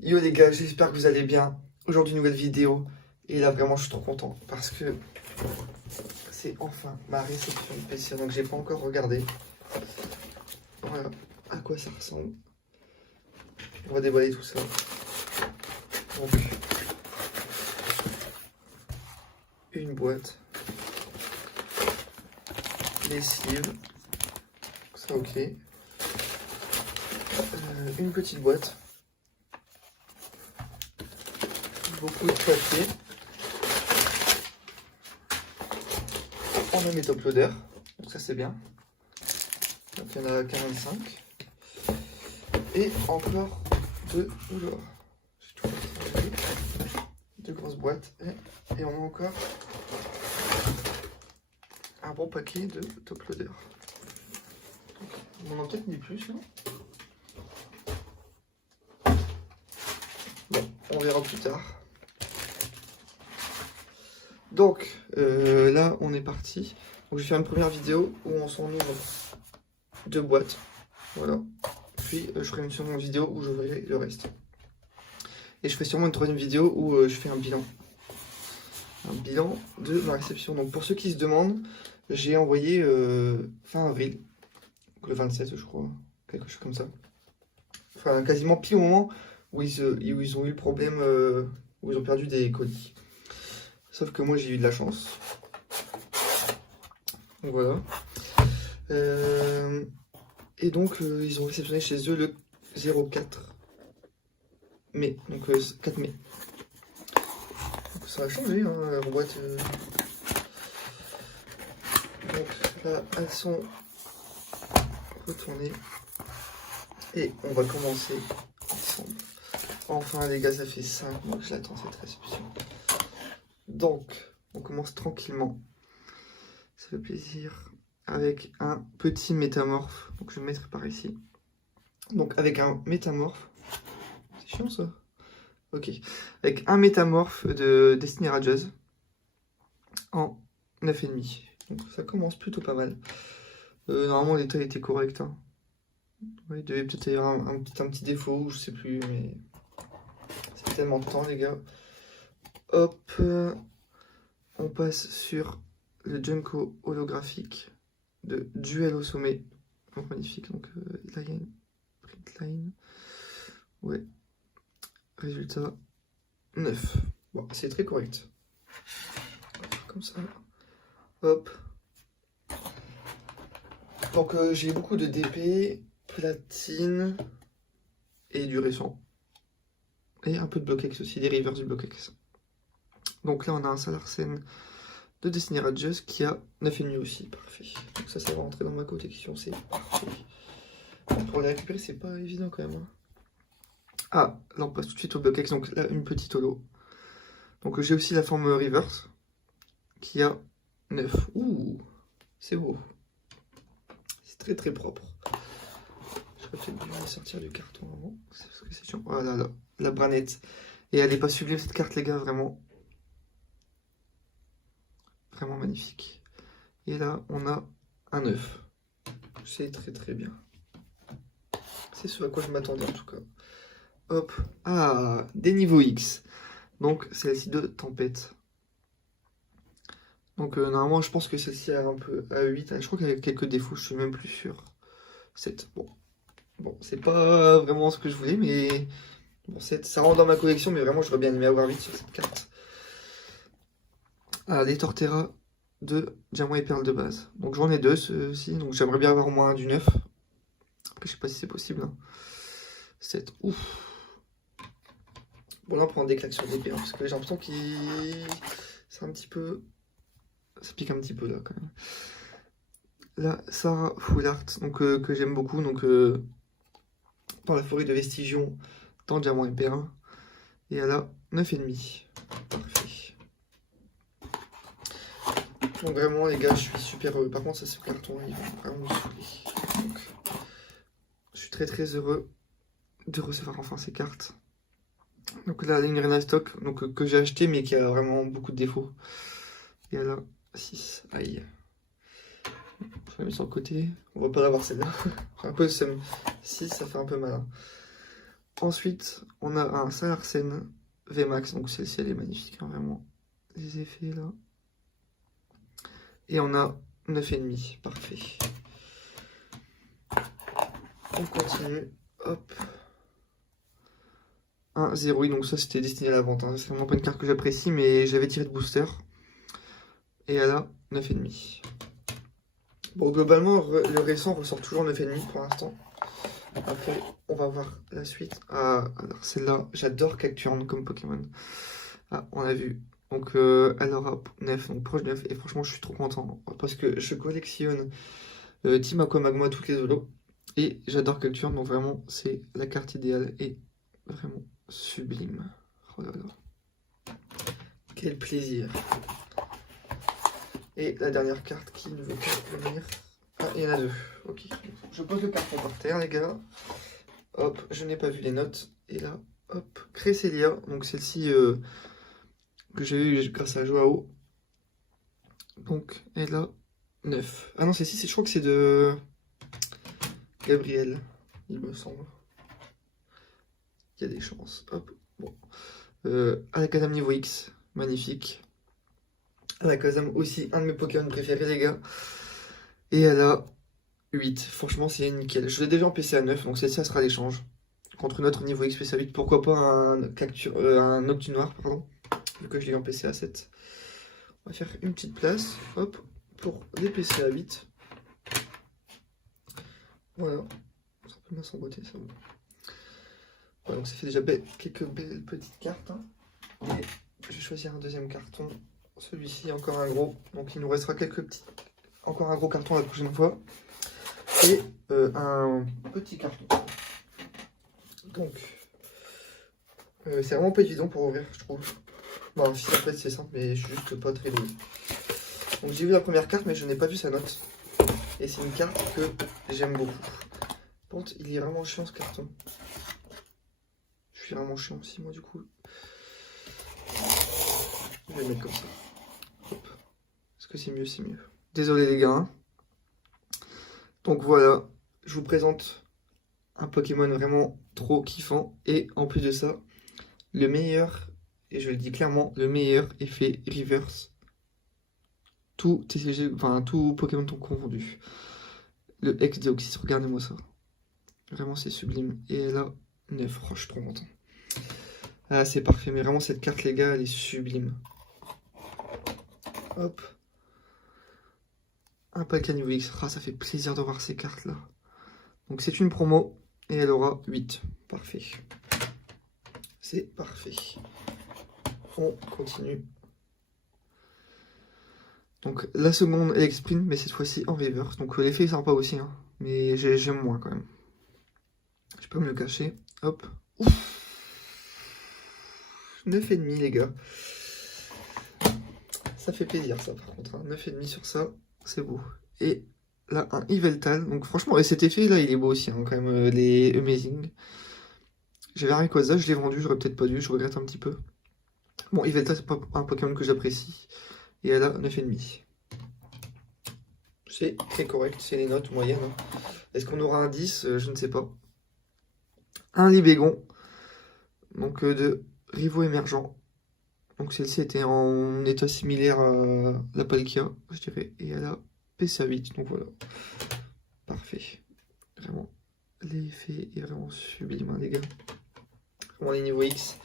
Yo les gars, j'espère que vous allez bien. Aujourd'hui, nouvelle vidéo. Et là, vraiment, je suis trop content parce que c'est enfin ma réception de PC. Donc, j'ai pas encore regardé. Voilà à quoi ça ressemble. On va dévoiler tout ça. Donc, une boîte. Lessive. Ça, ok. Une petite boîte. Beaucoup de papier. On a mes top loaders, donc ça c'est bien. Donc il y en a 45. Et encore deux. Oula, j'ai tout fait. Deux grosses boîtes. Et on a encore un bon paquet de top loaders. On en a peut-être mis plus, non? Bon, on verra plus tard. Donc là on est parti. Donc je vais faire une première vidéo où on s'en ouvre deux boîtes. Voilà. Puis je ferai une seconde vidéo où je verrai le reste. Et je ferai sûrement une troisième vidéo où je fais un bilan. Un bilan de ma réception. Donc pour ceux qui se demandent, j'ai envoyé fin avril. Donc le 27 je crois. Quelque chose comme ça. Enfin quasiment pile au moment où ils ont eu le problème, où ils ont perdu des colis. Sauf que moi j'ai eu de la chance. Donc voilà. Et donc ils ont réceptionné chez eux le 04 mai. Donc 4 mai. Donc ça a changé hein, la boîte. Donc là elles sont retournées. Et on va commencer ensemble. Enfin les gars, ça fait 5 mois que je l'attends cette réception. Donc on commence tranquillement. Ça fait plaisir. Avec un petit métamorphe. Donc je vais le mettre par ici. Donc avec un métamorphe. C'est chiant ça. Ok. Avec un métamorphe de Destiny Rajaz. En 9,5. Donc ça commence plutôt pas mal. Normalement l'état était correct. Hein. Ouais, il devait peut-être y avoir un petit défaut, je sais plus, mais c'est tellement de temps les gars. Hop. On passe sur le Junko holographique de Duel au sommet. Donc magnifique. Donc là il y a une print line. Ouais. Résultat 9. Bon, c'est très correct. Comme ça. Hop. Donc j'ai beaucoup de DP, platine et du récent. Et un peu de Bloquex aussi, des reverse du Bloquex. Donc là on a un Salarsen de Destiny Rajaz qui a 9,5 aussi, parfait. Donc ça va rentrer dans ma collection, c'est parfait. Pour les récupérer c'est pas évident quand même. Hein. Ah, là on passe tout de suite au Bloquex, donc là une petite holo. Donc j'ai aussi la forme reverse qui a 9. Ouh, c'est beau. C'est très très propre. J'aurais peut-être dû sortir du carton avant. C'est parce que c'est chiant. Voilà, là, la branette. Et elle n'est pas sublime cette carte, les gars, vraiment. Vraiment magnifique. Et là, on a un 9. C'est très très bien. C'est ce à quoi je m'attendais en tout cas. Hop. Ah, des niveaux X. Donc, celle-ci de tempête. Donc, normalement, je pense que celle-ci a un peu à 8. Je crois qu'elle a quelques défauts, je suis même plus sûr. 7. Bon, c'est pas vraiment ce que je voulais, mais bon, ça rentre dans ma collection, mais vraiment, j'aurais bien aimé avoir 8 sur cette carte. Ah, des Torterra de diamant et perles de base. Donc j'en ai deux, ceux-ci, donc j'aimerais bien avoir au moins du 9. Après, je sais pas si c'est possible. Hein. 7. Ouf. Bon, là, on prend des claques sur DP, hein, parce que j'ai l'impression qu'il... C'est un petit peu... Ça pique un petit peu, là, quand même. Là, Sarah Full Art, donc, que j'aime beaucoup, donc... dans la forêt de Vestigion, dans Diamant et Perrin. Et elle a 9,5. Parfait. Donc vraiment les gars, je suis super heureux. Par contre, ça ce carton, il va vraiment me saouler. Donc, je suis très très heureux de recevoir enfin ces cartes. Donc là, une Arena Stock, donc, que j'ai acheté mais qui a vraiment beaucoup de défauts. Et elle a 6. Aïe. Je la mets sur le côté. On va pas l'avoir celle-là. J'ai un peu le seum. 6, ça fait un peu mal. Hein. Ensuite, on a un Salarsen VMAX, donc celle-ci elle est magnifique, hein, vraiment. Les effets là. Et on a 9,5, parfait. On continue, hop. 1, 0, oui, donc ça c'était destiné à la vente, hein. C'est vraiment pas une carte que j'apprécie, mais j'avais tiré de booster. Et elle a 9,5. Bon, globalement, le récent ressort toujours 9,5 pour l'instant. Après, on va voir la suite. Ah, alors celle-là, j'adore Cacturne comme Pokémon. Ah, on a vu. Donc, elle aura 9, donc proche de 9. Et franchement, je suis trop content. Parce que je collectionne Team Aquamagma, toutes les holos. Et j'adore Cacturne, donc vraiment, c'est la carte idéale. Et vraiment sublime. Oh là là. Quel plaisir. Et la dernière carte qui ne veut pas venir. Ah, il y en a deux. Ok. Je pose le carton par terre, les gars. Hop, je n'ai pas vu les notes. Et là, hop, Cresselia. Donc celle-ci que j'ai eue grâce à Joao. Donc, elle a 9. Ah non, celle-ci, je crois que c'est de Gabriel, il me semble. Il y a des chances. Hop, bon. Alakazam niveau X, magnifique. Alakazam aussi, un de mes Pokémon préférés, les gars. Et elle a 8. Franchement, c'est nickel. Je l'ai déjà en PC à 9, donc celle-ci, ça sera l'échange. Contre notre niveau X PC à 8. Pourquoi pas un Noctu Noir, pardon. Vu que je l'ai en PC à 7. On va faire une petite place. Hop, pour les PC à 8. Voilà. Ça peut bien s'emboîter, ça. Voilà, donc ça fait déjà quelques belles petites cartes. Hein. Et je vais choisir un deuxième carton. Celui-ci, encore un gros. Donc il nous restera quelques petits. Encore un gros carton la prochaine fois. Et un petit carton. Donc, c'est vraiment pas évident pour ouvrir, je trouve. Bon, si en fait c'est simple, mais je suis juste pas très doué. Donc j'ai vu la première carte, mais je n'ai pas vu sa note. Et c'est une carte que j'aime beaucoup. Par contre, il est vraiment chiant ce carton. Je suis vraiment chiant aussi, moi, du coup. Je vais le mettre comme ça. Hop. Est-ce que c'est mieux? C'est mieux. Désolé les gars. Hein. Donc voilà, je vous présente un Pokémon vraiment trop kiffant. Et en plus de ça, le meilleur, et je le dis clairement, le meilleur effet reverse. Tout TCG, enfin tout Pokémon tout confondu. Le ex-Deoxys, regardez-moi ça. Vraiment c'est sublime. Et elle a 9, oh, je suis trop content. Ah c'est parfait, mais vraiment cette carte les gars, elle est sublime. Hop. Un pack à niveau X, ah, ça fait plaisir de voir ces cartes là. Donc c'est une promo, et elle aura 8. Parfait. C'est parfait. On continue. Donc la seconde elle exprime, mais cette fois-ci en reverse. Donc l'effet est sympa aussi, hein, mais j'aime moins quand même. Je peux me le cacher. Hop. Ouf. 9,5 les gars. Ça fait plaisir ça par contre. Hein. 9,5 sur ça, c'est beau. Et là un Yveltal. Donc franchement, et cet effet là il est beau aussi, hein, quand même, les Amazing. J'avais un Rayquaza, je l'ai vendu, j'aurais peut-être pas dû, je regrette un petit peu. Bon, Yveltal c'est pas un Pokémon que j'apprécie. Et elle a 9,5. C'est très correct, c'est les notes moyennes. Hein. Est-ce qu'on aura un 10? Je ne sais pas. Un Libégon, donc de rivaux émergents. Donc celle-ci était en état similaire à la Palkia, je dirais. Et elle a PCA 8, donc voilà. Parfait. Vraiment, l'effet est vraiment sublime, hein, les gars. Vraiment les niveaux X,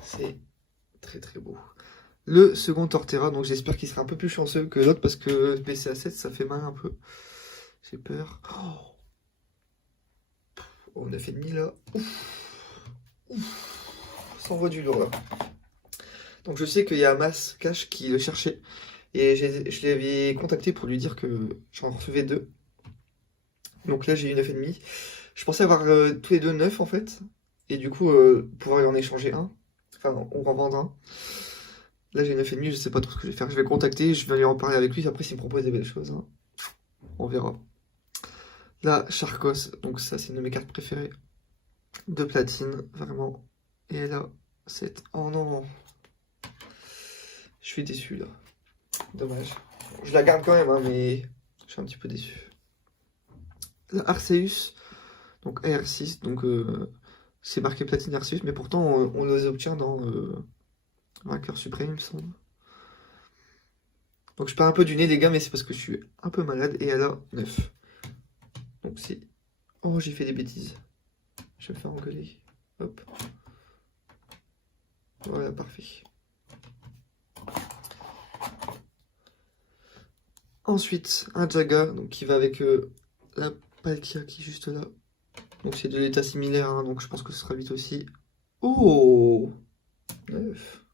c'est très très beau. Le second Torterra, donc j'espère qu'il sera un peu plus chanceux que l'autre parce que PCA 7 ça fait mal un peu. J'ai peur. Oh, on a fait demi là. Ouf. Ouf. Ça envoie du lourd là. Donc je sais qu'il y a Mas Cash qui le cherchait. Et je l'avais contacté pour lui dire que j'en recevais 2. Donc là j'ai eu 9,5. Je pensais avoir tous les deux 9 en fait. Et du coup pouvoir y en échanger un. Enfin non, on en vendre un. Là j'ai 9,5, je sais pas trop ce que je vais faire. Je vais le contacter, je vais lui en parler avec lui. Après s'il me propose des belles choses, hein, on verra. Là, Charcos, donc ça c'est une de mes cartes préférées. De platine, vraiment. Et elle a 7. Oh non. Je suis déçu là. Dommage. Je la garde quand même, hein, mais je suis un petit peu déçu. La Arceus, donc AR6, donc c'est marqué platine Arceus, mais pourtant on les obtient dans Vainqueur Suprême, il me semble. Donc je perds un peu du nez les gars, mais c'est parce que je suis un peu malade, et elle a 9. Donc c'est... Oh, j'ai fait des bêtises. Je vais me faire engueuler. Hop. Voilà, parfait. Ensuite, un Jaga, donc qui va avec la Palkia qui est juste là. Donc c'est de l'état similaire, hein, donc je pense que ce sera vite aussi. Oh 9.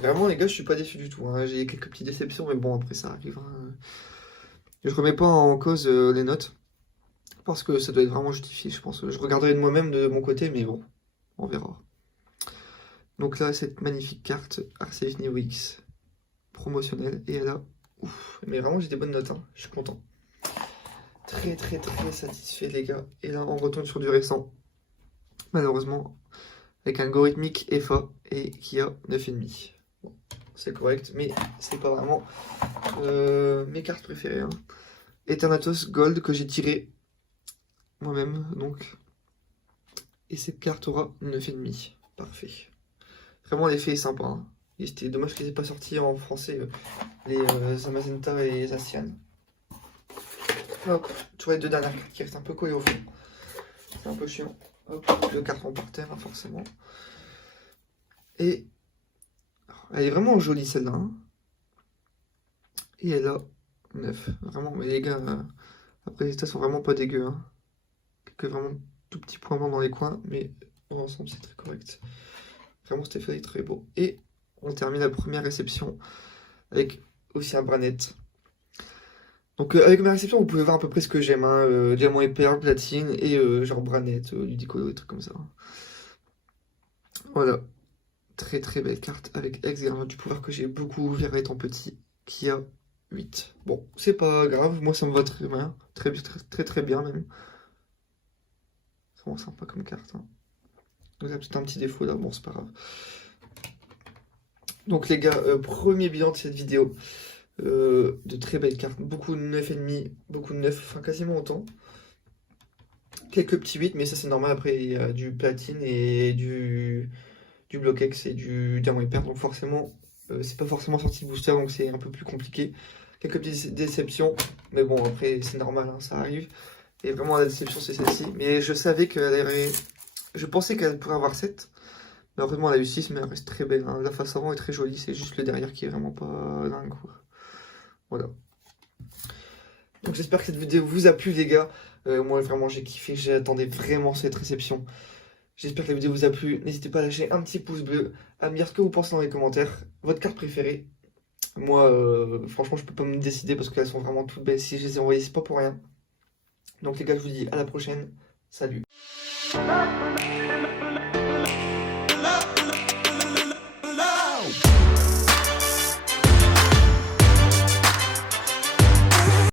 Vraiment les gars, je suis pas déçu du tout, hein. J'ai quelques petites déceptions, mais bon, après ça arrive, hein. Je remets pas en cause les notes, parce que ça doit être vraiment justifié, je pense. Je regarderai de moi-même de mon côté, mais bon, on verra. Donc là, cette magnifique carte Arceus Neo-X promotionnelle, et elle a... Ouf, mais vraiment j'ai des bonnes notes, hein. Je suis content. Très satisfait les gars. Et là on retourne sur du récent. Malheureusement, avec un algorithmique EFA et qui a 9,5. Bon, c'est correct, mais c'est pas vraiment mes cartes préférées, hein. Eternatus Gold que j'ai tiré moi-même, donc. Et cette carte aura 9,5. Parfait. Vraiment l'effet est sympa, hein. Et c'était dommage qu'ils aient pas sorti en français les Zamazenta et Zacian. Hop, tu vois les deux dernières cartes qui restent un peu collées au fond. C'est un peu chiant. Hop, le carton par terre, hein, forcément. Et elle est vraiment jolie celle-là, hein. Et elle a 9. Vraiment, mais les gars, après les stats sont vraiment pas dégueux, hein. Quelques vraiment tout petits points blancs dans les coins, mais dans l'ensemble c'est très correct. Vraiment cet effet est très beau. Et on termine la première réception avec aussi un Branette. Donc avec ma réception, vous pouvez voir à peu près ce que j'aime, hein, diamant et perle, platine, et genre Branette, Ludicolo, des trucs comme ça. Voilà, très belle carte avec Ex-Gardien du pouvoir que j'ai beaucoup ouvert étant petit, qui a 8. Bon, c'est pas grave, moi ça me va très bien, très bien même. C'est vraiment sympa comme carte, hein. Donc il y a peut-être un petit défaut là, bon c'est pas grave. Donc les gars, premier bilan de cette vidéo. De très belles cartes, beaucoup de 9,5, beaucoup de 9, enfin quasiment autant. Quelques petits 8, mais ça c'est normal, après il y a du platine et du bloquex et du diamant hyper, donc forcément c'est pas forcément sorti de booster, donc c'est un peu plus compliqué. Quelques petites déceptions, mais bon après c'est normal, hein, ça arrive. Et vraiment la déception c'est celle-ci, mais je savais qu'elle aurait... Je pensais qu'elle pourrait avoir 7, mais heureusement elle a eu 6, mais elle reste très belle, hein. La face avant est très jolie, c'est juste le derrière qui est vraiment pas dingue, quoi. Voilà. Donc j'espère que cette vidéo vous a plu les gars. Moi vraiment j'ai kiffé, j'attendais vraiment cette réception. J'espère que la vidéo vous a plu. N'hésitez pas à lâcher un petit pouce bleu, à me dire ce que vous pensez dans les commentaires. Votre carte préférée. Moi franchement je peux pas me décider parce qu'elles sont vraiment toutes belles. Si je les ai envoyées c'est pas pour rien. Donc les gars je vous dis à la prochaine. Salut.